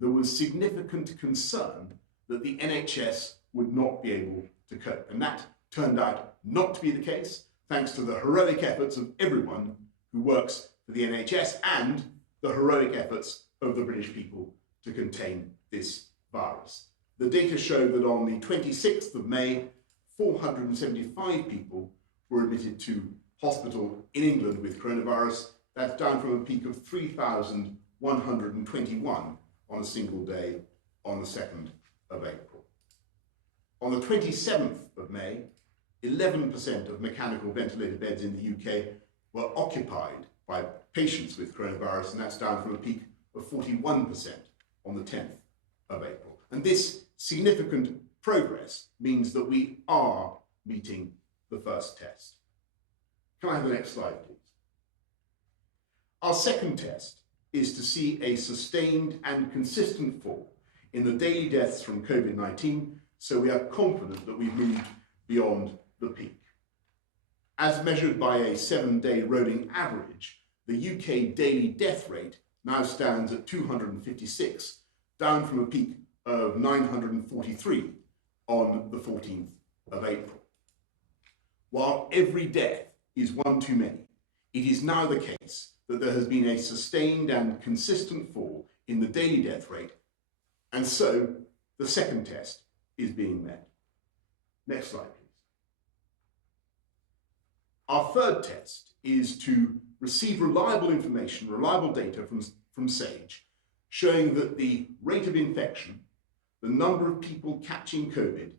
there was significant concern that the NHS would not be able to cope. And that turned out not to be the case, thanks to the heroic efforts of everyone who works for the NHS and the heroic efforts of the British people to contain this virus. The data show that on the 26th of May, 475 people were admitted to hospital in England with coronavirus. That's down from a peak of 3,121 on a single day on the 2nd of April. On the 27th of May, 11% of mechanical ventilated beds in the UK were occupied by patients with coronavirus, and that's down from a peak of 41% on the 10th of April. And this significant progress means that we are meeting the first test. Can I have the next slide, please? Our second test is to see a sustained and consistent fall in the daily deaths from COVID-19, so we are confident that we've moved beyond the peak. As measured by a 7-day rolling average, the UK daily death rate now stands at 256, down from a peak of 943 on the 14th of April. While every death is one too many, it is now the case that there has been a sustained and consistent fall in the daily death rate, and so the second test is being met. Next slide, please. Our third test is to receive reliable information, reliable data from SAGE, showing that the rate of infection, the number of people catching COVID,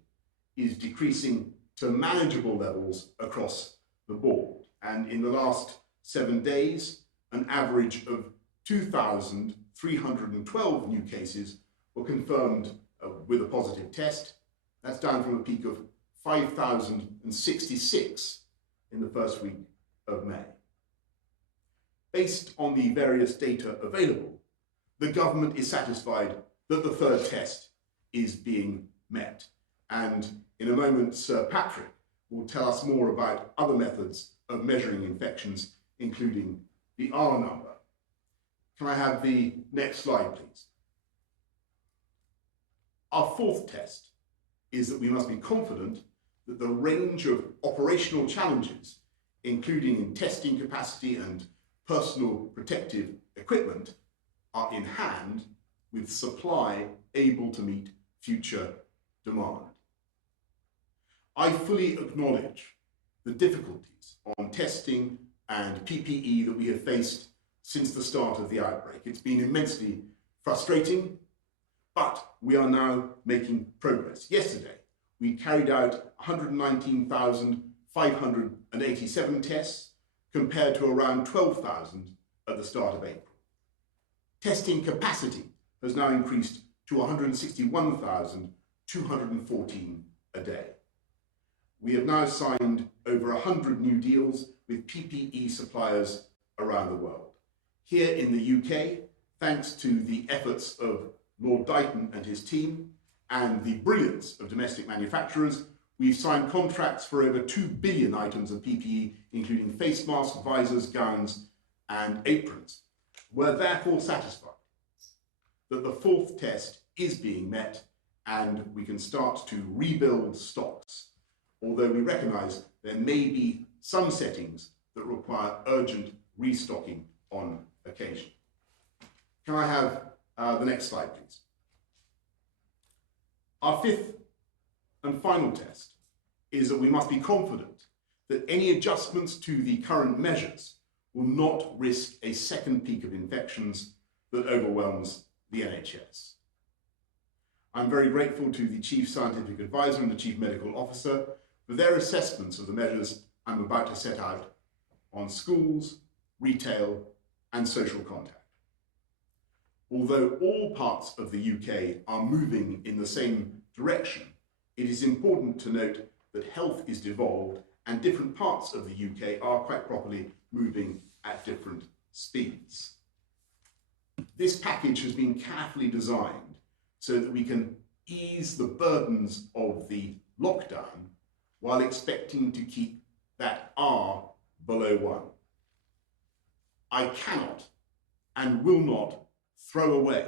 is decreasing to manageable levels across the board. And in the last 7 days, an average of 2,312 new cases were confirmed with a positive test. That's down from a peak of 5,066 in the first week of May. Based on the various data available, the government is satisfied that the third test is being met. And in a moment, Sir Patrick will tell us more about other methods of measuring infections, including the R number. Can I have the next slide, please? Our fourth test is that we must be confident that the range of operational challenges, including in testing capacity and personal protective equipment, are in hand with supply able to meet future demand. I fully acknowledge the difficulties on testing and PPE that we have faced since the start of the outbreak. It's been immensely frustrating, but we are now making progress. Yesterday, we carried out 119,587 tests compared to around 12,000 at the start of April. Testing capacity has now increased to 161,214 a day. We have now signed over 100 new deals with PPE suppliers around the world. Here in the UK, thanks to the efforts of Lord Dighton and his team and the brilliance of domestic manufacturers, we've signed contracts for over 2 billion items of PPE, including face masks, visors, gowns, and aprons. We're therefore satisfied that the fourth test is being met and we can start to rebuild stocks, although we recognise there may be some settings that require urgent restocking on occasion. Can I have the next slide, please? Our fifth and final test is that we must be confident that any adjustments to the current measures will not risk a second peak of infections that overwhelms the NHS. I'm very grateful to the Chief Scientific Advisor and the Chief Medical Officer for their assessments of the measures I'm about to set out on schools, retail, and social contact. Although all parts of the UK are moving in the same direction, it is important to note that health is devolved and different parts of the UK are quite properly moving at different speeds. This package has been carefully designed so that we can ease the burdens of the lockdown while expecting to keep that R below 1. I cannot and will not throw away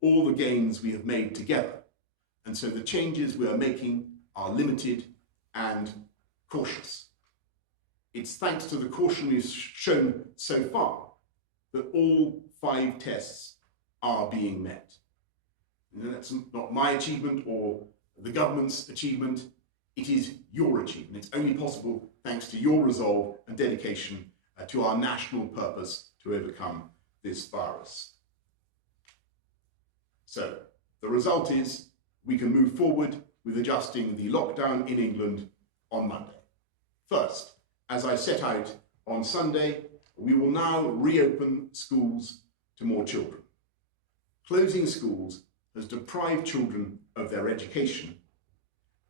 all the gains we have made together. And so the changes we are making are limited and cautious. It's thanks to the caution we've shown so far that all 5 tests are being met. And that's not my achievement or the government's achievement, it is your achievement. It's only possible thanks to your resolve and dedication to our national purpose to overcome this virus. So the result is we can move forward with adjusting the lockdown in England on Monday. First, as I set out on Sunday, we will now reopen schools to more children. Closing schools has deprived children of their education,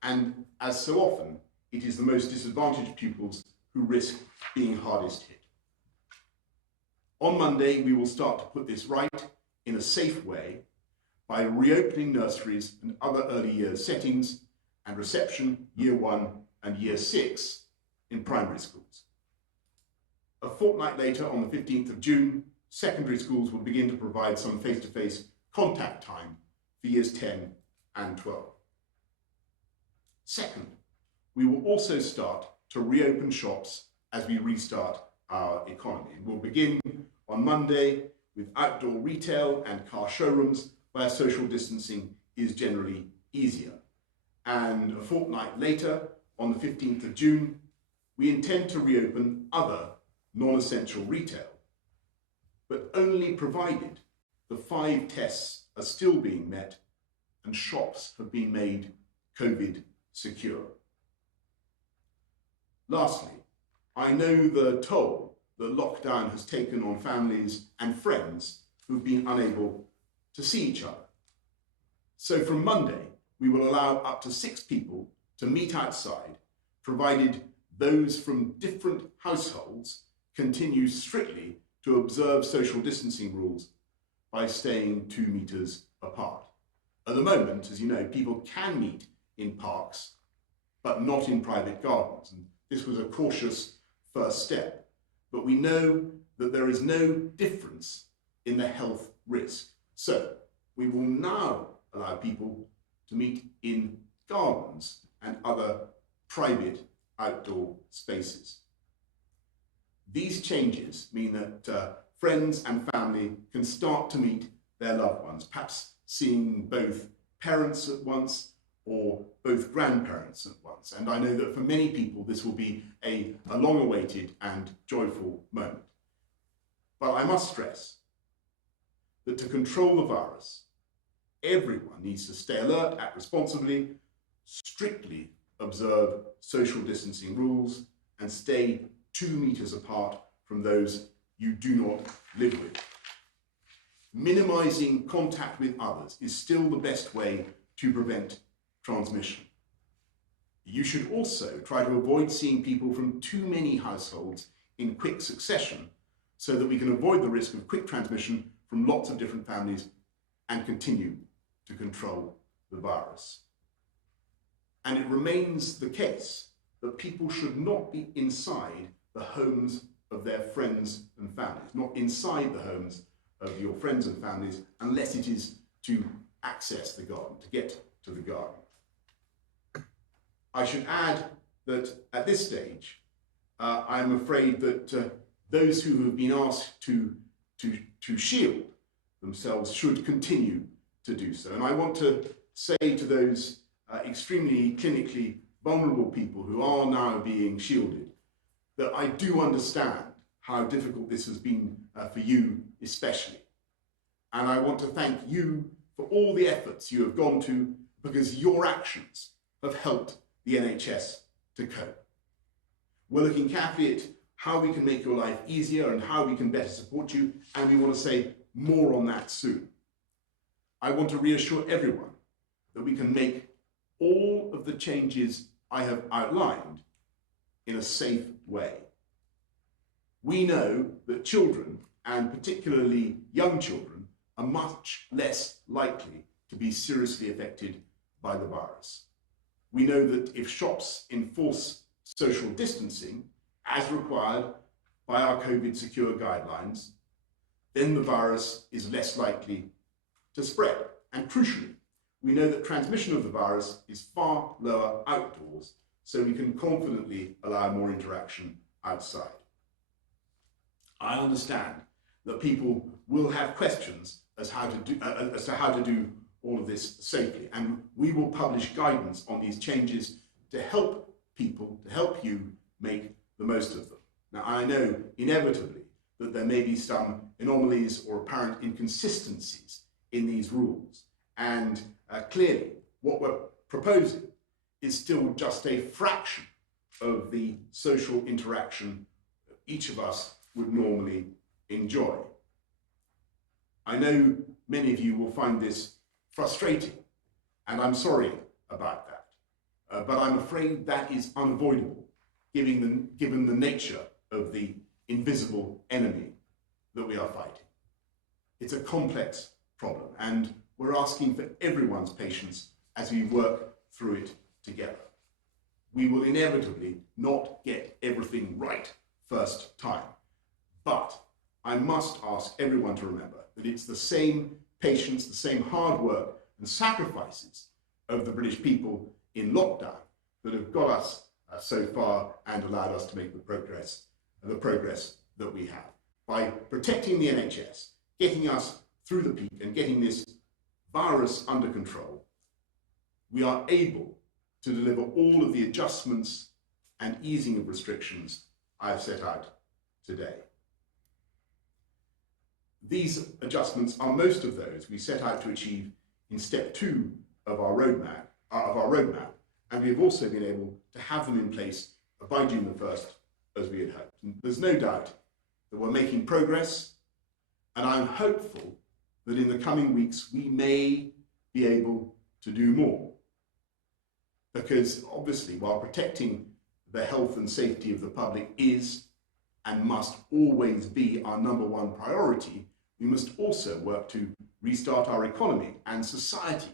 and as so often, it is the most disadvantaged pupils who risk being hardest hit. On Monday, we will start to put this right in a safe way by reopening nurseries and other early years settings and reception year 1 and year 6 in primary schools. A fortnight later, on the 15th of June, secondary schools will begin to provide some face-to-face contact time for years 10 and 12. Second, we will also start to reopen shops as we restart our economy. We'll begin on Monday with outdoor retail and car showrooms where social distancing is generally easier. And a fortnight later, on the 15th of June, we intend to reopen other non-essential retail, but only provided the 5 tests are still being met and shops have been made COVID secure. Lastly, I know the toll that lockdown has taken on families and friends who've been unable to see each other. So from Monday, we will allow up to 6 people to meet outside, provided those from different households continue strictly to observe social distancing rules by staying 2 meters apart. At the moment, as you know, people can meet in parks, but not in private gardens. And this was a cautious first step. But we know that there is no difference in the health risk. So we will now allow people to meet in gardens and other private outdoor spaces. These changes mean that friends and family can start to meet their loved ones, perhaps seeing both parents at once or both grandparents at once. And I know that for many people this will be a long-awaited and joyful moment. But I must stress that to control the virus, everyone needs to stay alert, act responsibly, strictly observe social distancing rules, and stay 2 meters apart from those you do not live with. Minimizing contact with others is still the best way to prevent transmission. You should also try to avoid seeing people from too many households in quick succession so that we can avoid the risk of quick transmission from lots of different families and continue to control the virus. And it remains the case that people should not be inside the homes of their friends and families, not inside the homes of your friends and families, unless it is to access the garden, to get to the garden. I should add that at this stage, I'm afraid that those who have been asked to shield themselves should continue to do so. And I want to say to those extremely clinically vulnerable people who are now being shielded that I do understand how difficult this has been for you especially. And I want to thank you for all the efforts you have gone to, because your actions have helped the NHS to cope. We're looking carefully at how we can make your life easier and how we can better support you, and we want to say more on that soon. I want to reassure everyone that we can make all of the changes I have outlined in a safe way. We know that children, and particularly young children, are much less likely to be seriously affected by the virus. We know that if shops enforce social distancing as required by our COVID secure guidelines, then the virus is less likely to spread. And crucially, we know that transmission of the virus is far lower outdoors, so we can confidently allow more interaction outside. I understand that people will have questions as to how to do all of this safely, and we will publish guidance on these changes to help people, to help you make the most of them. Now, I know inevitably that there may be some anomalies or apparent inconsistencies in these rules, and clearly what we're proposing is still just a fraction of the social interaction each of us would normally enjoy. I know many of you will find this frustrating, and I'm sorry about that, but I'm afraid that is unavoidable given the nature of the invisible enemy that we are fighting. It's a complex problem, and we're asking for everyone's patience as we work through it together. We will inevitably not get everything right first time, but I must ask everyone to remember that it's the same patience, the same hard work and sacrifices of the British people in lockdown that have got us so far and allowed us to make the progress that we have. By protecting the NHS, getting us through the peak and getting this virus under control, we are able to deliver all of the adjustments and easing of restrictions I have set out today. These adjustments are most of those we set out to achieve in step 2 of our roadmap, and we have also been able to have them in place by June the 1st, as we had hoped. And there's no doubt that we're making progress, and I'm hopeful that in the coming weeks we may be able to do more. Because obviously, while protecting the health and safety of the public is and must always be our #1 priority, we must also work to restart our economy and society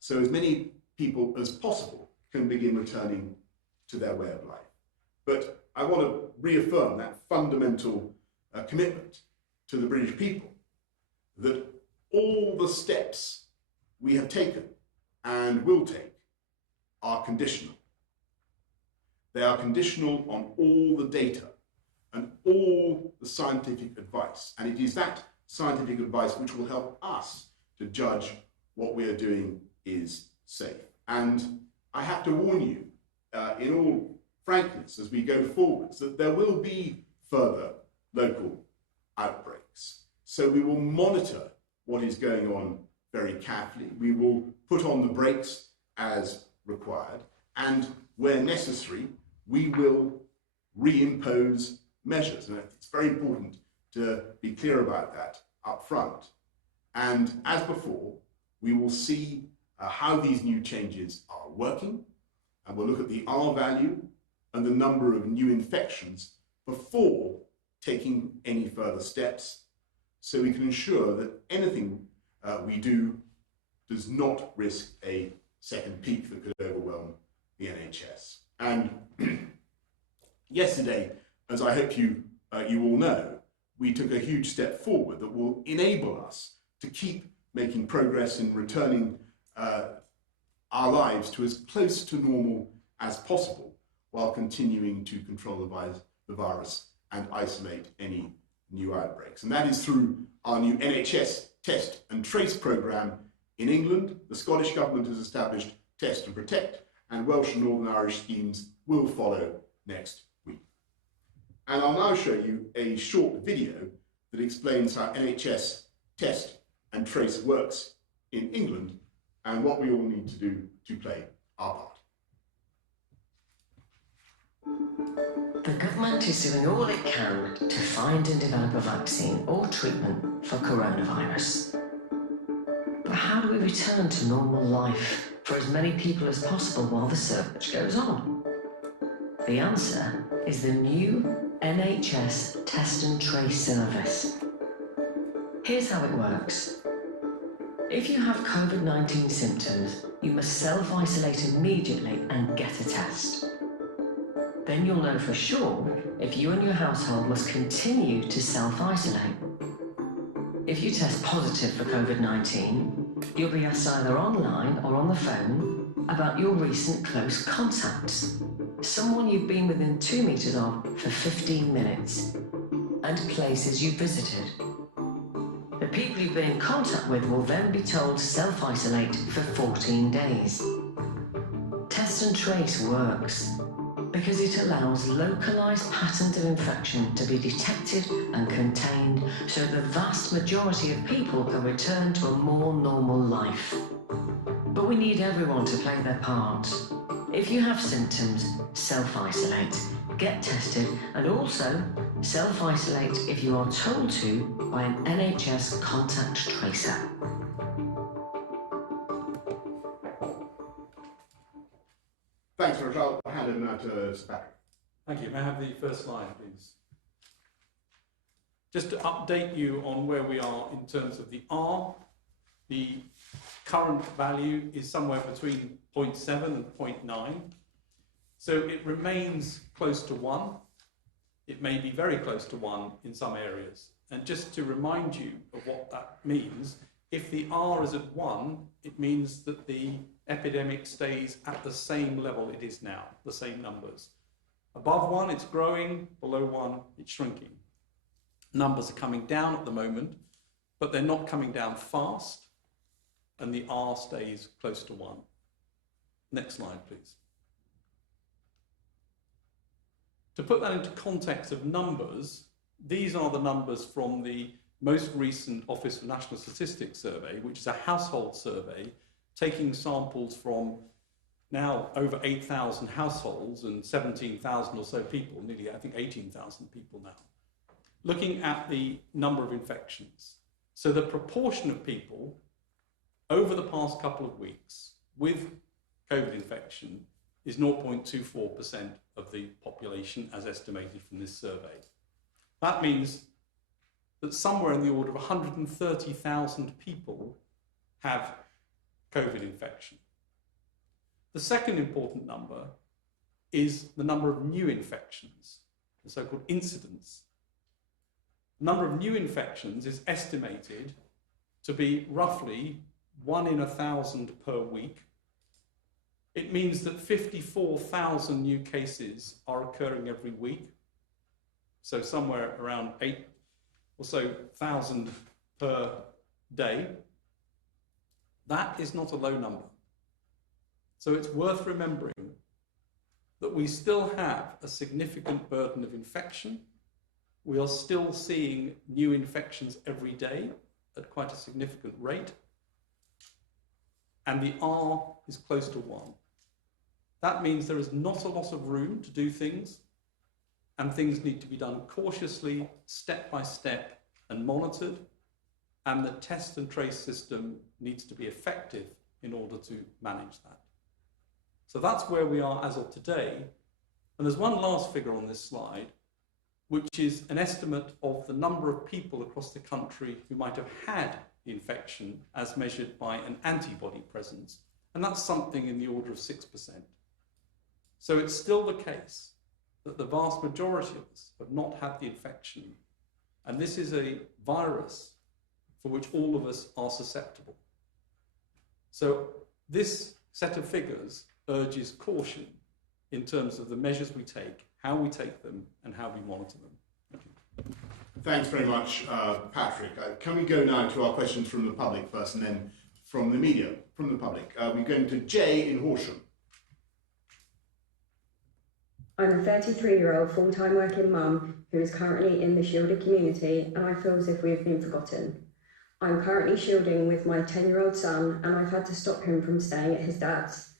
so as many people as possible can begin returning to their way of life. But I want to reaffirm that fundamental commitment to the British people that all the steps we have taken and will take are conditional. They are conditional on all the data and all the scientific advice. And it is that scientific advice which will help us to judge what we are doing is safe. And I have to warn you, in all frankness, as we go forwards, that there will be further local outbreaks. So we will monitor what is going on very carefully. We will put on the brakes as required, and where necessary, we will reimpose measures. And it's very important to be clear about that up front. And as before, we will see how these new changes are working, and we'll look at the R value and the number of new infections before taking any further steps, so we can ensure that anything we do does not risk a second peak that could overwhelm the NHS. And yesterday, as I hope you all know, we took a huge step forward that will enable us to keep making progress in returning our lives to as close to normal as possible, while continuing to control the virus and isolate any new outbreaks. And that is through our new NHS Test and Trace programme in England. The Scottish Government has established Test and Protect, and Welsh and Northern Irish schemes will follow next week. And I'll now show you a short video that explains how NHS Test and Trace works in England and what we all need to do to play our part. The government is doing all it can to find and develop a vaccine or treatment for coronavirus. But how do we return to normal life for as many people as possible while the search goes on? The answer is the new NHS Test and Trace service. Here's how it works. If you have COVID-19 symptoms, you must self-isolate immediately and get a test. Then you'll know for sure if you and your household must continue to self-isolate. if you test positive for COVID-19, you'll be asked either online or on the phone about your recent close contacts, someone you've been within 2 meters of for 15 minutes, and places you've visited. The people you've been in contact with will then be told to self-isolate for 14 days. Test and trace works because it allows localised patterns of infection to be detected and contained so the vast majority of people can return to a more normal life. But we need everyone to play their part. If you have symptoms, self-isolate, get tested, and also self-isolate if you are told to by an NHS contact tracer. Thanks, Rachel. I'll hand over now to Patrick. Thank you. May I have the first slide, please? Just to update you on where we are in terms of the R, the current value is somewhere between 0.7 and 0.9. So it remains close to 1. It may be very close to 1 in some areas. And just to remind you of what that means, if the R is at 1, it means that the epidemic stays at the same level it is now, the same numbers. Above 1, it's growing. Below 1, it's shrinking. Numbers are coming down at the moment, but they're not coming down fast, and the R stays close to 1. Next slide, please. To put that into context of numbers, these are the numbers from the most recent Office for National Statistics survey, which is a household survey, taking samples from now over 8,000 households and 17,000 or so people, nearly I think 18,000 people now, looking at the number of infections. So the proportion of people over the past couple of weeks with COVID infection is 0.24% of the population as estimated from this survey. That means that somewhere in the order of 130,000 people have COVID infection. The second important number is the number of new infections, the so-called incidence. The number of new infections is estimated to be roughly 1 in 1,000 per week. It means that 54,000 new cases are occurring every week. So somewhere around 8 or so thousand per day. That is not a low number. So it's worth remembering that we still have a significant burden of infection. We are still seeing new infections every day at quite a significant rate. And the R is close to 1. That means there is not a lot of room to do things, and things need to be done cautiously, step by step, and monitored. And the test and trace system needs to be effective in order to manage that. So that's where we are as of today. And there's one last figure on this slide, which is an estimate of the number of people across the country who might have had the infection as measured by an antibody presence. And that's something in the order of 6%. So it's still the case that the vast majority of us have not had the infection. And this is a virus for which all of us are susceptible. So this set of figures urges caution in terms of the measures we take, how we take them, and how we monitor them. Thank you. Thanks very much, Patrick. Can we go now to our questions from the public first, and then from the media, from the public? We're going to Jay in Horsham. I'm a 33-year-old full-time working mum who is currently in the shielded community, and I feel as if we have been forgotten. I'm currently shielding with my 10-year-old son, and I've had to stop him from staying at his dad's.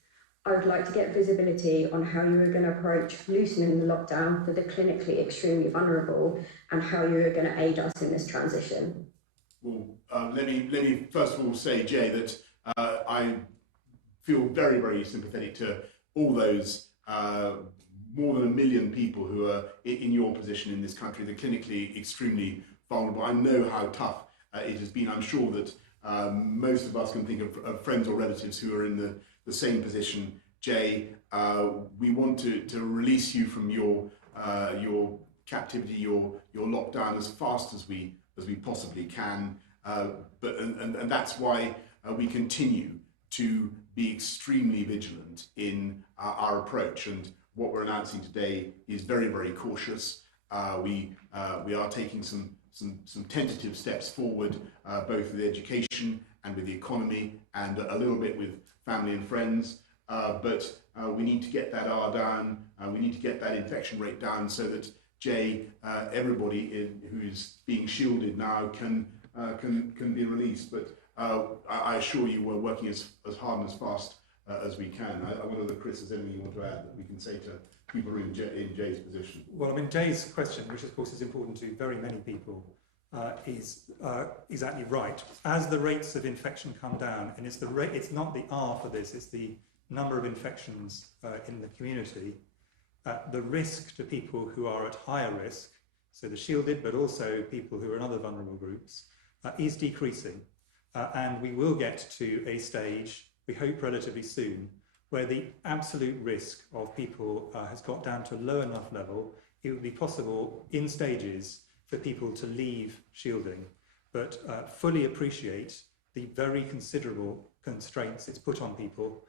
I would like to get visibility on how you are going to approach loosening the lockdown for the clinically extremely vulnerable, and how you are going to aid us in this transition. Well, let me first of all say, Jay, that I feel very, very sympathetic to all those more than 1 million people who are in your position in this country, the clinically extremely vulnerable. I know how tough it has been. I'm sure that most of us can think of friends or relatives who are in the same position. Jay, we want to release you from your captivity, your lockdown as fast as we possibly can. And that's why we continue to be extremely vigilant in our approach. And what we're announcing today is very, very cautious. We are taking some tentative steps forward, both with education and with the economy, and a little bit with family and friends. But we need to get that R down. We need to get that infection rate down so that everybody who's being shielded now can be released. But I assure you, we're working as hard and as fast as we can. I wonder whether Chris has anything you want to add that we can say to people who are in Jay's position. Well, I mean, Jay's question, which of course is important to very many people, is exactly right. As the rates of infection come down, and it's not the R for this, it's the number of infections in the community, the risk to people who are at higher risk, so the shielded, but also people who are in other vulnerable groups, is decreasing. And we will get to a stage, we hope relatively soon, where the absolute risk of people has got down to a low enough level, it would be possible in stages for people to leave shielding, but fully appreciate the very considerable constraints it's put on people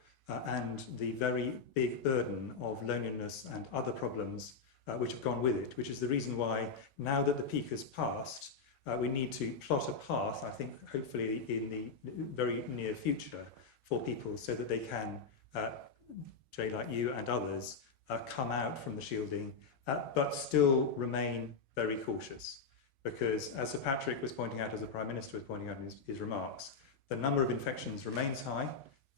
and the very big burden of loneliness and other problems which have gone with it, which is the reason why, now that the peak has passed, we need to plot a path, I think, hopefully in the very near future, for people so that they can, Jay, like you and others, come out from the shielding, but still remain very cautious. Because as Sir Patrick was pointing out, as the Prime Minister was pointing out in his remarks, the number of infections remains high,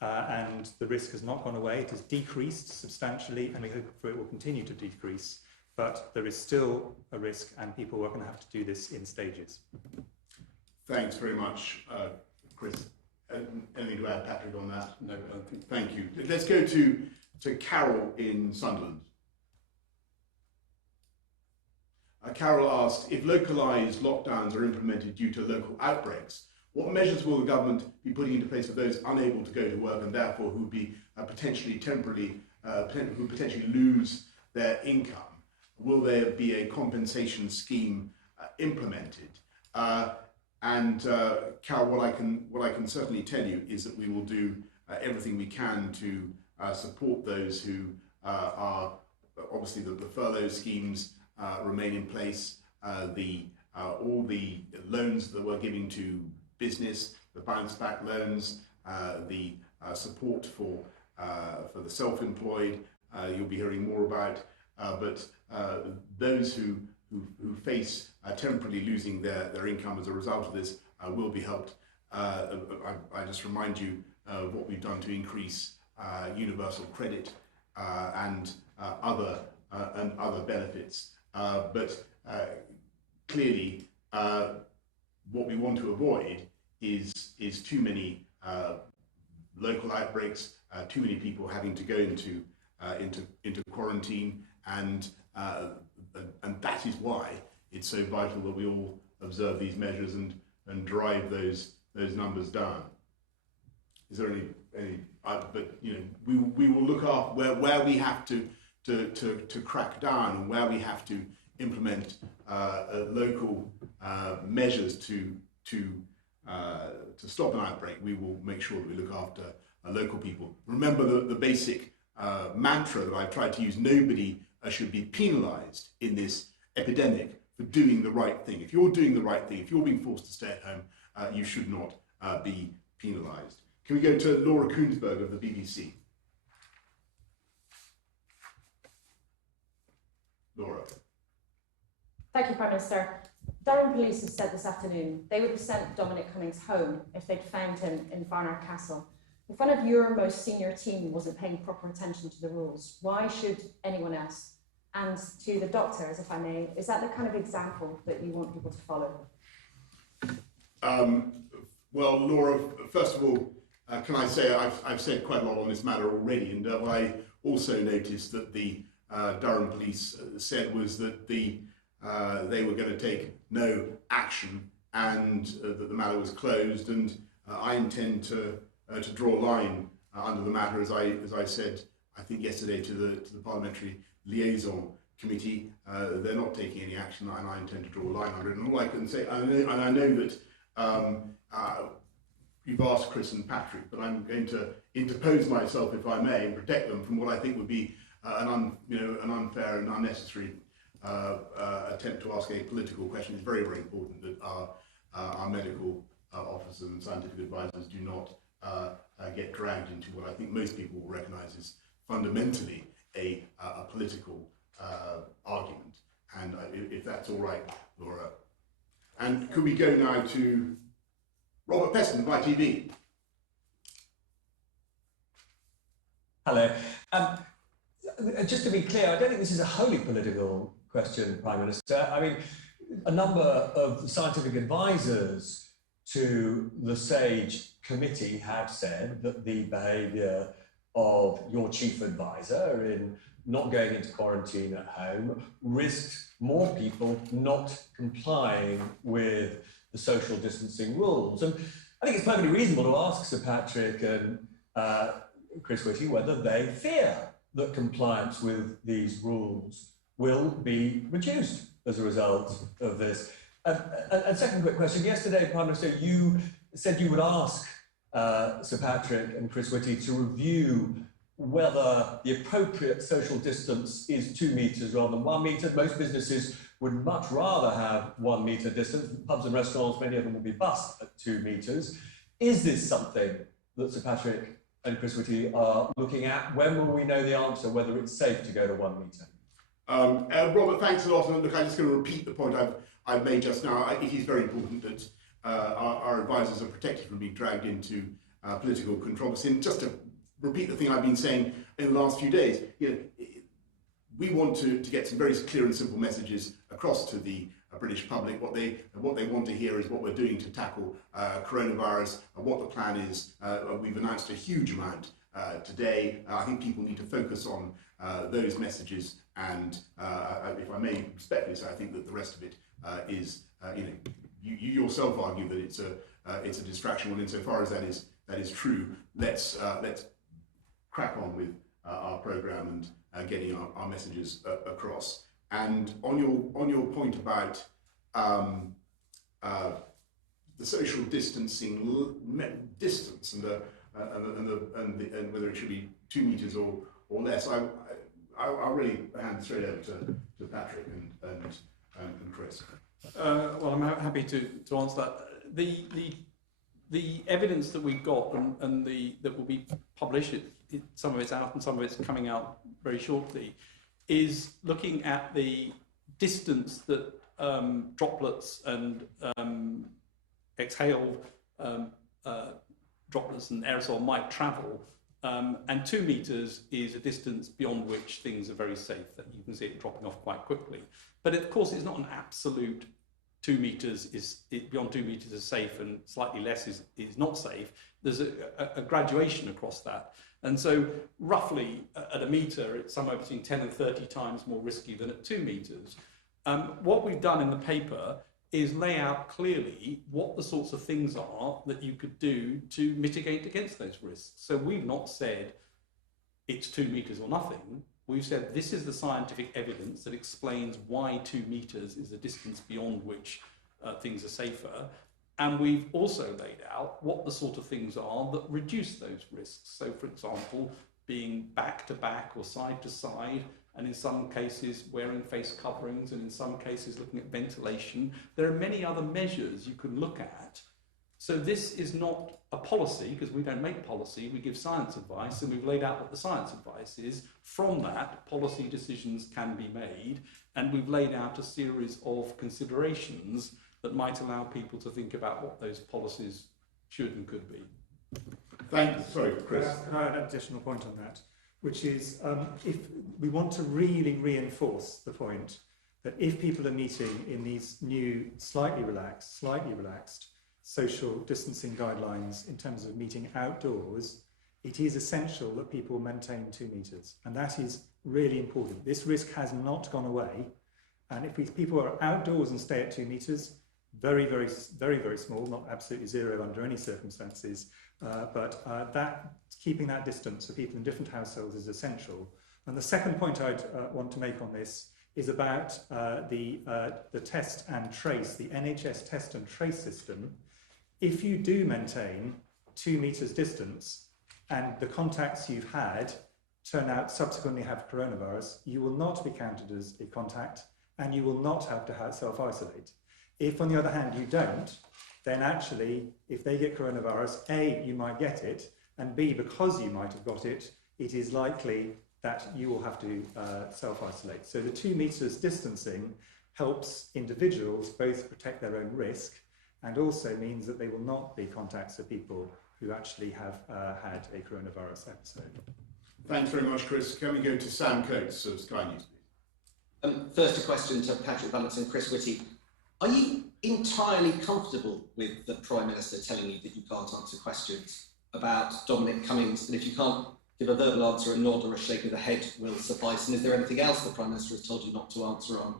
and the risk has not gone away. It has decreased substantially, and we hope it will continue to decrease. But there is still a risk, and people are going to have to do this in stages. Thanks very much, Chris. Anything to add, Patrick, on that? No, I don't think. Thank you. Let's go to Carol in Sunderland. Carol asked, if localised lockdowns are implemented due to local outbreaks, what measures will the government be putting into place for those unable to go to work and therefore who would be potentially lose their income? Will there be a compensation scheme implemented? Carol, what I can certainly tell you is that we will do everything we can to support those who are obviously the furlough schemes remain in place. All the loans that we're giving to business, the bounce back loans, the support for the self-employed, you'll be hearing more about. But those who face temporarily losing their income as a result of this will be helped. I just remind you of what we've done to increase universal credit and other benefits. But clearly, what we want to avoid is too many local outbreaks, too many people having to go into quarantine, and that is why it's so vital that we all observe these measures and drive those numbers down. Is there any? But you know, we will look after where we have to crack down and where we have to implement local measures to stop an outbreak. We will make sure that we look after local people. Remember the basic mantra that I've tried to use: nobody should be penalised in this epidemic for doing the right thing. If you're doing the right thing, if you're being forced to stay at home, you should not be penalised. Can we go to Laura Koonsberg of the BBC? Laura. Thank you, Prime Minister. Durham Police have said this afternoon they would have sent Dominic Cummings home if they'd found him in Barnard Castle. If one of your most senior team wasn't paying proper attention to the rules, why should anyone else? And to the doctors, if I may, is that the kind of example that you want people to follow? Well, Laura, first of all, can I say I've said quite a lot on this matter already, and what I also noticed that the Durham Police said was that they were going to take no action and that the matter was closed, and I intend to draw a line under the matter, as I said, I think yesterday to the Parliamentary Liaison Committee. They're not taking any action, and I intend to draw a line under it. And all I can say, and I know that You've asked Chris and Patrick, but I'm going to interpose myself, if I may, and protect them from what I think would be an unfair and unnecessary attempt to ask a political question. It's very, very important that our medical officers and scientific advisors do not get dragged into what I think most people will recognise is fundamentally a political argument. And if that's all right, Laura. And could we go now to Robert Peston of ITV? Hello. Just to be clear, I don't think this is a wholly political question, Prime Minister. I mean, a number of scientific advisors to the SAGE committee have said that the behaviour of your chief advisor in not going into quarantine at home risked more people not complying with the social distancing rules. And I think it's perfectly reasonable to ask Sir Patrick and Chris Whitty whether they fear that compliance with these rules will be reduced as a result of this. And second quick question, yesterday, Prime Minister, you said you would ask Sir Patrick and Chris Whitty to review whether the appropriate social distance is 2 metres rather than 1 metre. Most businesses would much rather have 1 metre distance. Pubs and restaurants, many of them will be bussed at 2 metres. Is this something that Sir Patrick and Chris Whitty are looking at? When will we know the answer, whether it's safe to go to 1 metre? Robert, thanks a lot. And look, I'm just going to repeat the point I've made just now. It is very important that our advisors are protected from being dragged into political controversy. And just to repeat the thing I've been saying in the last few days, we want to get some very clear and simple messages across to the British public. What they want to hear is what we're doing to tackle coronavirus, what the plan is. We've announced a huge amount today. I think people need to focus on those messages, and if I may respectfully say, I think that the rest of it is, you yourself argue that it's a distraction. Well, insofar as that is true, let's crack on with our programme and getting our messages across. And on your point about the social distancing distance and whether it should be 2 metres or less, I'll really hand straight over to Patrick and Chris. Well, I'm happy to answer that. The evidence that we've got and that will be published, some of it's out and some of it's coming out very shortly, is looking at the distance that droplets and exhaled droplets and aerosol might travel. And 2 metres is a distance beyond which things are very safe, that you can see it dropping off quite quickly. But of course, it's not an absolute 2 metres beyond 2 metres is safe and slightly less is not safe. There's a graduation across that. And so roughly at a metre, it's somewhere between 10 and 30 times more risky than at 2 metres. What we've done in the paper is lay out clearly what the sorts of things are that you could do to mitigate against those risks. So we've not said it's 2 metres or nothing. We've said this is the scientific evidence that explains why 2 metres is a distance beyond which things are safer. And we've also laid out what the sort of things are that reduce those risks. So, for example, being back to back or side to side, and in some cases wearing face coverings, and in some cases looking at ventilation. There are many other measures you can look at. So this is not a policy, because we don't make policy, we give science advice, and we've laid out what the science advice is. From that, policy decisions can be made, and we've laid out a series of considerations that might allow people to think about what those policies should and could be. Thank you. Sorry, Chris. I have an additional point on that, which is if we want to really reinforce the point that if people are meeting in these new slightly relaxed social distancing guidelines in terms of meeting outdoors, it is essential that people maintain 2 metres. And that is really important. This risk has not gone away. And if people are outdoors and stay at 2 metres, very, very, very, very small, not absolutely zero under any circumstances, but keeping that distance for people in different households is essential. And the second point I'd want to make on this is about the test and trace, the NHS test and trace system. if you do maintain 2 meters distance and the contacts you've had turn out subsequently have coronavirus, you will not be counted as a contact and you will not have to self-isolate. If, on the other hand, you don't, then actually, if they get coronavirus, A, you might get it, and B, because you might have got it, it is likely that you will have to self-isolate. So the 2 meters distancing helps individuals both protect their own risk and also means that they will not be contacts of people who actually have had a coronavirus episode. Thanks very much, Chris. Can we go to Sam Coates of Sky News, please? First, a question to Patrick Vallance and Chris Whitty. Are you entirely comfortable with the Prime Minister telling you that you can't answer questions about Dominic Cummings, and if you can't give a verbal answer, a nod or a shake of the head will suffice? And is there anything else the Prime Minister has told you not to answer on?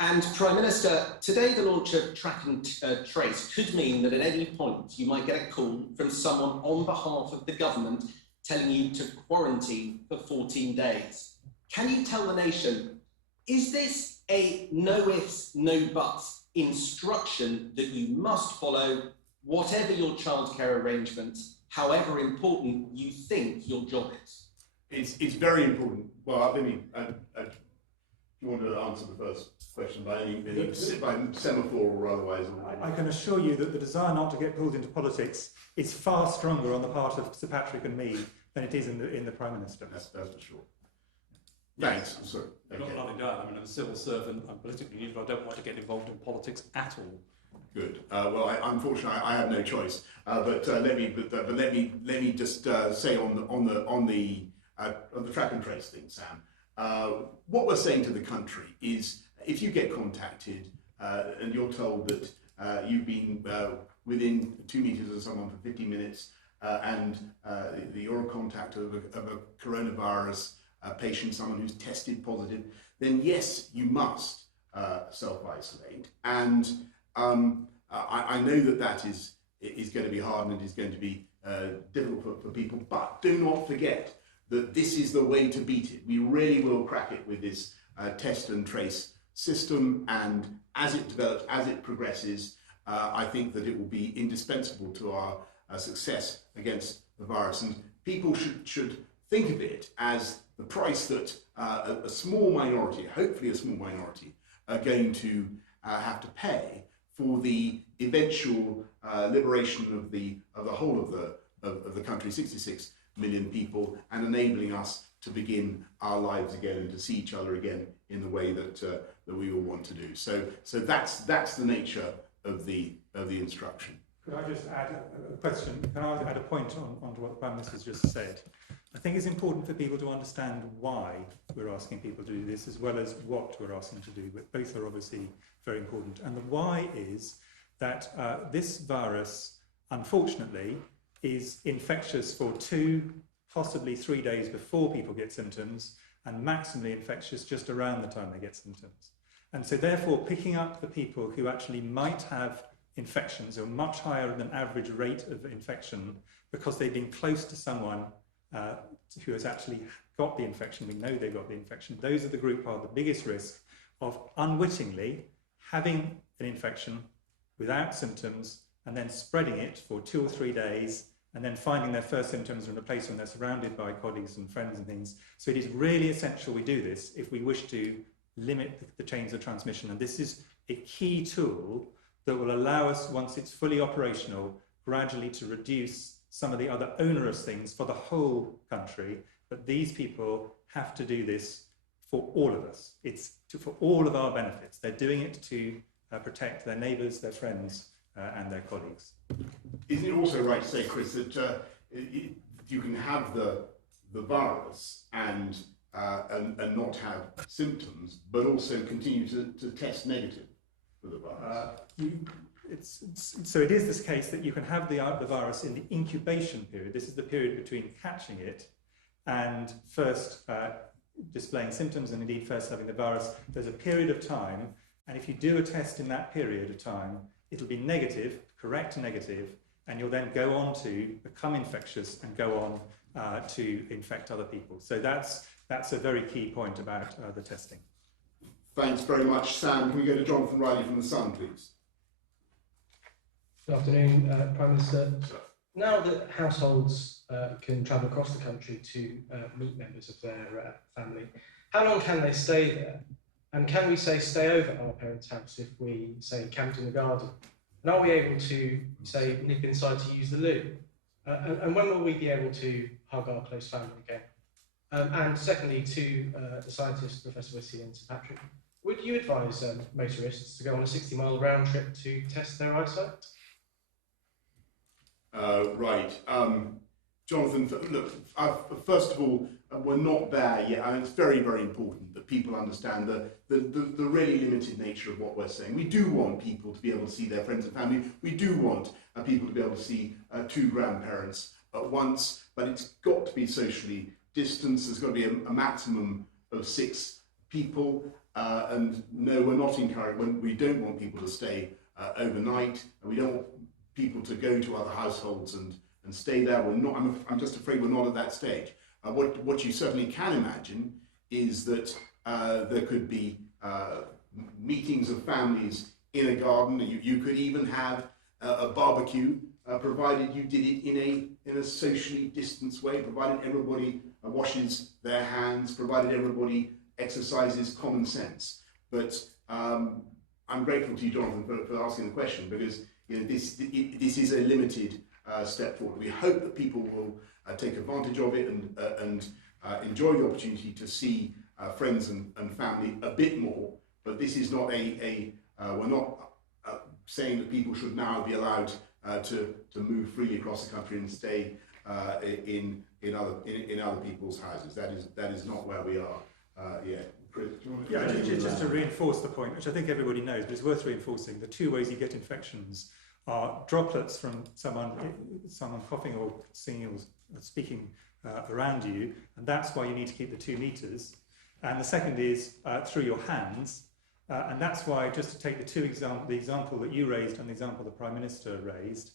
And Prime Minister, today the launch of Track and Trace could mean that at any point you might get a call from someone on behalf of the government telling you to quarantine for 14 days. Can you tell the nation, is this a no ifs, no buts instruction that you must follow, whatever your childcare arrangements, however important you think your job is? It's very important. Well, let me, if you want to answer the first question by semaphore or otherwise. I can assure you that the desire not to get pulled into politics is far stronger on the part of Sir Patrick and me than it is in the Prime Minister. That's for sure. Thanks. Sorry. Okay. Not nothing down. I mean, I'm a civil servant. I'm politically neutral. I don't want to get involved in politics at all. Good. Well, unfortunately, I have no choice. But let me just say on the track and trace thing, Sam. What we're saying to the country is, if you get contacted and you're told that you've been within 2 meters of someone for 50 minutes and you're a contact of a coronavirus patient, someone who's tested positive, then yes, you must self-isolate. And I know that is going to be hard and it is going to be difficult for people, but do not forget that this is the way to beat it. We really will crack it with this test and trace system, and as it develops, as it progresses, I think that it will be indispensable to our success against the virus. And people should think of it as the price that a small minority, hopefully a small minority, are going to have to pay for the eventual liberation of the whole of the country, 66 million people, and enabling us to begin our lives again and to see each other again in the way that we all want to do. So that's the nature of the instruction. Could I just add a question? Can I add a point onto what the Prime Minister's just said? I think it's important for people to understand why we're asking people to do this, as well as what we're asking them to do. But both are obviously very important. And the why is that this virus, unfortunately, is infectious for 2, possibly 3 days before people get symptoms, and maximally infectious just around the time they get symptoms. And so therefore, picking up the people who actually might have infections, or much higher than average rate of infection, because they've been close to someone who has actually got the infection, we know they've got the infection, those are the group who are the biggest risk of unwittingly having an infection without symptoms and then spreading it for 2 or 3 days and then finding their first symptoms in a place when they're surrounded by colleagues and friends and things. So it is really essential we do this if we wish to limit the chains of transmission. And this is a key tool that will allow us, once it's fully operational, gradually to reduce some of the other onerous things for the whole country. But these people have to do this for all of us. It's for all of our benefits. They're doing it to protect their neighbours, their friends, and their colleagues. Isn't it also right to say, Chris, that you can have the virus and not have symptoms, but also continue to test negative for the virus? So it is this case that you can have the virus in the incubation period. This is the period between catching it and first displaying symptoms, and indeed first having the virus. There's a period of time, and if you do a test in that period of time, it'll be negative, correct negative, and you'll then go on to become infectious and go on to infect other people. So that's a very key point about the testing. Thanks very much, Sam. Can we go to Jonathan Riley from The Sun, please? Good afternoon, Prime Minister. Now that households can travel across the country to meet members of their family, how long can they stay there? And can we say stay over at our parents' house if we, say, camped in the garden? And are we able to, say, nip inside to use the loo? And when will we be able to hug our close family again? And secondly, to the scientists, Professor Whitty and Sir Patrick, would you advise motorists to go on a 60-mile round trip to test their eyesight? Right. Jonathan, look, first of all, we're not there yet, and it's very, very important that people understand the really limited nature of what we're saying. We do want people to be able to see their friends and family. We do want people to be able to see two grandparents at once, but it's got to be socially distanced. There's got to be a maximum of 6 people, and no, we're not encouraging. We don't want people to stay overnight, and we don't want people to go to other households and stay there. We're not. I'm just afraid we're not at that stage. What you certainly can imagine is that there could be meetings of families in a garden. You could even have a barbecue, provided you did it in a socially distanced way, provided everybody washes their hands, provided everybody exercises common sense. But I'm grateful to you, Jonathan, for asking the question, because this is a limited step forward. We hope that people will take advantage of it and enjoy the opportunity to see friends and family a bit more. But this is not we're not saying that people should now be allowed to move freely across the country and stay in other people's houses. That is not where we are yet. Chris, do you want to just to reinforce the point, which I think everybody knows, but it's worth reinforcing. The 2 ways you get infections are droplets from someone coughing or singing or speaking around you, and that's why you need to keep the 2 meters. And the second is through your hands, and that's why, just to take the example that you raised and the example the Prime Minister raised,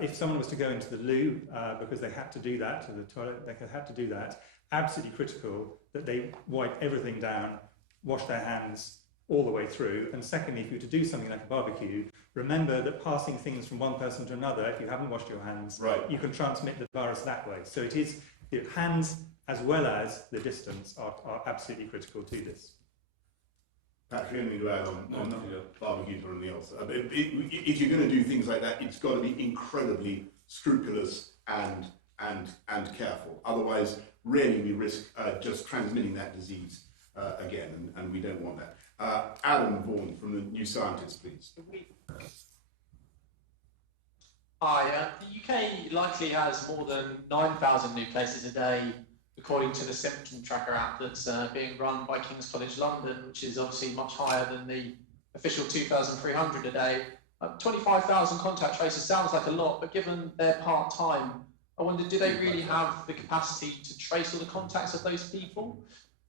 if someone was to go into the loo because they had to do that, to the toilet, they had to do that, absolutely critical that they wipe everything down, wash their hands all the way through. And secondly, if you were to do something like a barbecue, remember that passing things from one person to another, if you haven't washed your hands, right, you can transmit the virus that way. So it is, hands as well as the distance are absolutely critical to this. Patrick, anything to add on barbecues or anything else? If you're going to do things like that, it's got to be incredibly scrupulous and careful. Otherwise, really, we risk just transmitting that disease again, and we don't want that. Adam Vaughan from the New Scientist, please. Hi, the UK likely has more than 9,000 new cases a day, according to the symptom tracker app that's being run by King's College London, which is obviously much higher than the official 2,300 a day. 25,000 contact tracers sounds like a lot, but given they're part-time, I wonder, do they really have the capacity to trace all the contacts of those people?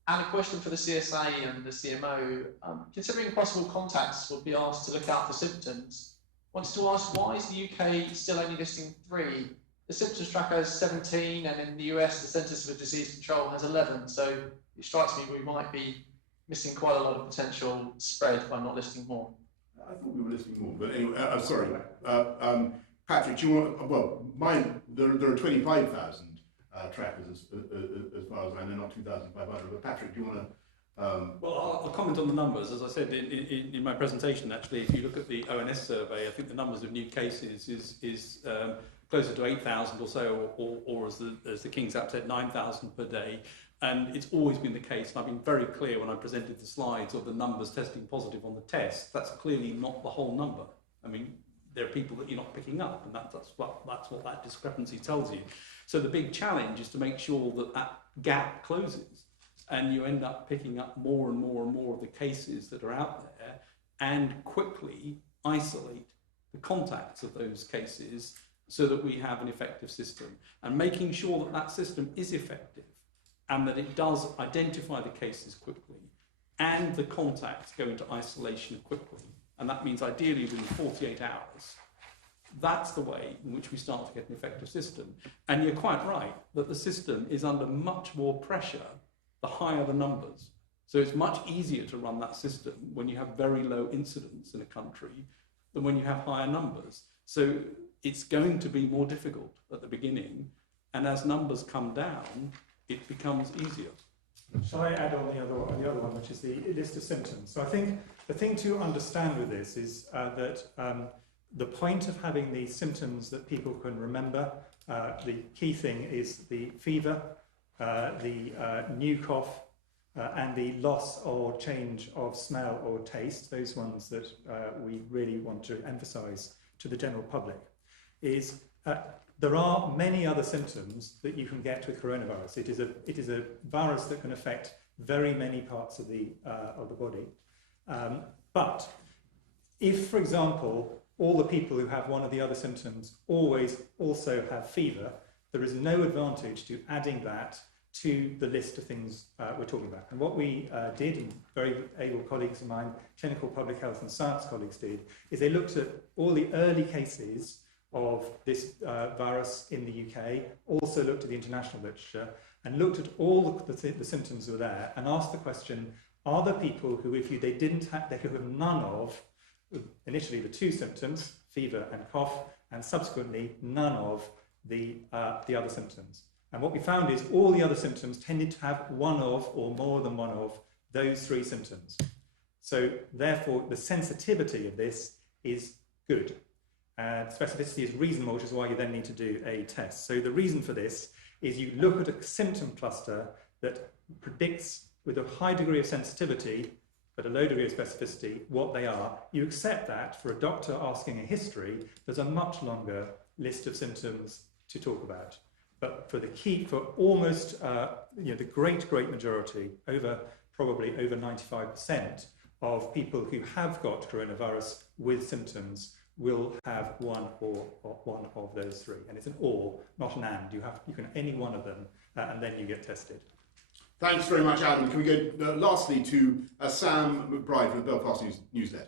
And a question for the CSA and the CMO, considering possible contacts would be asked to look out for symptoms, wants to ask, why is the UK still only listing 3? The symptoms tracker has 17, and in the US, the Centers for Disease Control has 11. So it strikes me we might be missing quite a lot of potential spread by not listing more. I thought we were listing more, but anyway, sorry. Patrick, do you want, well, there are 25,000 trackers as far as I know, not 2,500, but Patrick, do you want to... Well, I'll comment on the numbers. As I said in my presentation, actually, if you look at the ONS survey, I think the numbers of new cases is closer to 8,000 or so, or as the King's App said, 9,000 per day. And it's always been the case, and I've been very clear when I presented the slides of the numbers testing positive on the test. That's clearly not the whole number. I mean, there are people that you're not picking up, and that's what that discrepancy tells you. So the big challenge is to make sure that that gap closes, and you end up picking up more and more and more of the cases that are out there, and quickly isolate the contacts of those cases so that we have an effective system, and making sure that that system is effective and that it does identify the cases quickly and the contacts go into isolation quickly. And that means ideally within 48 hours. That's the way in which we start to get an effective system. And you're quite right that the system is under much more pressure the higher the numbers. So it's much easier to run that system when you have very low incidence in a country than when you have higher numbers. So it's going to be more difficult at the beginning, and as numbers come down, it becomes easier. Shall I add on the other one, which is the list of symptoms? So I think the thing to understand with this is that the point of having these symptoms that people can remember, the key thing is the fever, the new cough, and the loss or change of smell or taste, those ones that we really want to emphasise to the general public, is there are many other symptoms that you can get with coronavirus. It is a virus that can affect very many parts of the body. But if, for example, all the people who have one of the other symptoms always also have fever, there is no advantage to adding that to the list of things we're talking about. And what we did, and very able colleagues of mine, clinical public health and science colleagues did, is they looked at all the early cases of this virus in the UK, also looked at the international literature, and looked at all the symptoms that were there, and asked the question, are there people who, if they didn't have, they have none of, initially the two symptoms, fever and cough, and subsequently none of the other symptoms. And what we found is all the other symptoms tended to have one of, or more than one of, those three symptoms. So therefore, the sensitivity of this is good. Specificity is reasonable, which is why you then need to do a test. So the reason for this is you look at a symptom cluster that predicts with a high degree of sensitivity, but a low degree of specificity, what they are. You accept that for a doctor asking a history, there's a much longer list of symptoms to talk about. But for almost the great majority, probably over 95% of people who have got coronavirus with symptoms will have one of those three, and it's an or, not an and. You can any one of them, and then you get tested. Thanks very much, Adam. Can we go lastly to Sam McBride from the Belfast Newsletter?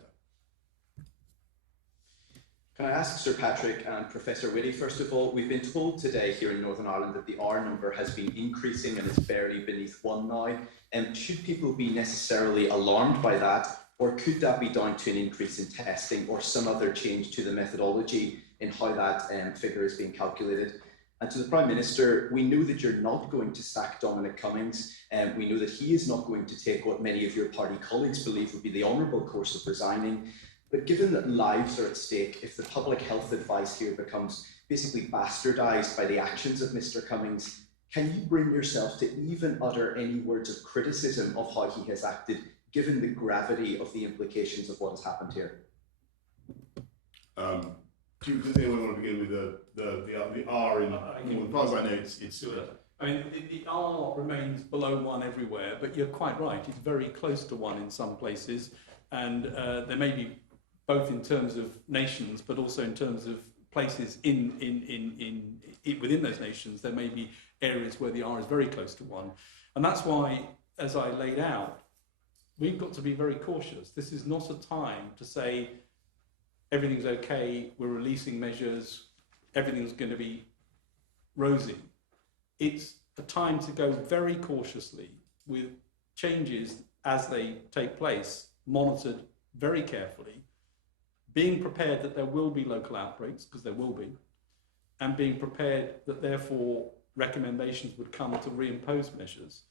Can I ask Sir Patrick and Professor Whitty, first of all, we've been told today here in Northern Ireland that the R number has been increasing and is barely beneath 1 now. Should people be necessarily alarmed by that, or could that be down to an increase in testing or some other change to the methodology in how that figure is being calculated? And to the Prime Minister, we know that you're not going to sack Dominic Cummings, and we know that he is not going to take what many of your party colleagues believe would be the honourable course of resigning. But given that lives are at stake, if the public health advice here becomes basically bastardised by the actions of Mr Cummings, can you bring yourself to even utter any words of criticism of how he has acted, given the gravity of the implications of what has happened here? Does anyone want to begin with the R in, as far as I know, it's sure. I mean, the R remains below 1 everywhere, but you're quite right. It's very close to 1 in some places, and there may be both in terms of nations, but also in terms of places within those nations. There may be areas where the R is very close to 1, and that's why, as I laid out, we've got to be very cautious. This is not a time to say everything's okay, we're releasing measures, everything's going to be rosy. It's a time to go very cautiously with changes as they take place, monitored very carefully, being prepared that there will be local outbreaks, because there will be, and being prepared that therefore recommendations would come to reimpose measures.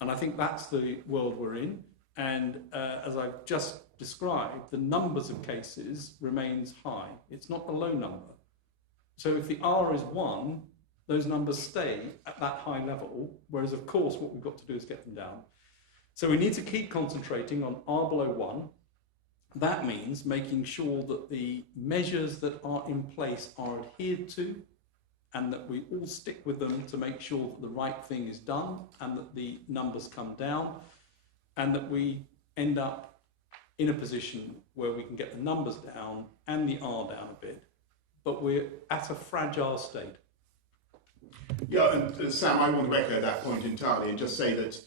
And I think that's the world we're in. And as I've just described, the numbers of cases remains high. It's not a low number. So if the R is 1, those numbers stay at that high level, whereas of course what we've got to do is get them down. So we need to keep concentrating on R below 1. That means making sure that the measures that are in place are adhered to, and that we all stick with them to make sure that the right thing is done and that the numbers come down, and that we end up in a position where we can get the numbers down and the R down a bit, but we're at a fragile state. Yeah, and Sam, I want to echo that point entirely and just say that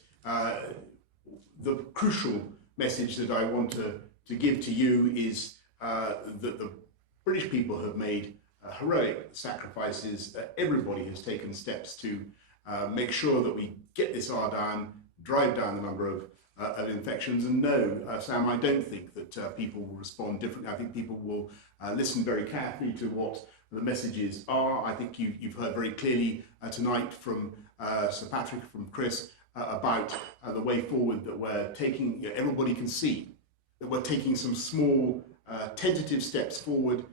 the crucial message that I want to give to you is that the British people have made heroic sacrifices. Everybody has taken steps to make sure that we get this R down, drive down the number of of infections. And no, Sam, I don't think that people will respond differently. I think people will listen very carefully to what the messages are. I think you've heard very clearly tonight from Sir Patrick, from Chris, about the way forward that we're taking. Everybody can see that we're taking some small tentative steps forward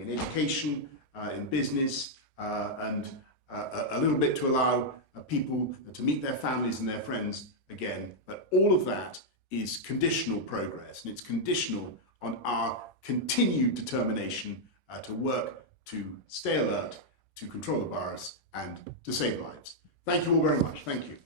in education, in business, and a little bit to allow people to meet their families and their friends again. But all of that is conditional progress, and it's conditional on our continued determination to work to stay alert, to control the virus, and to save lives. Thank you all very much. Thank you.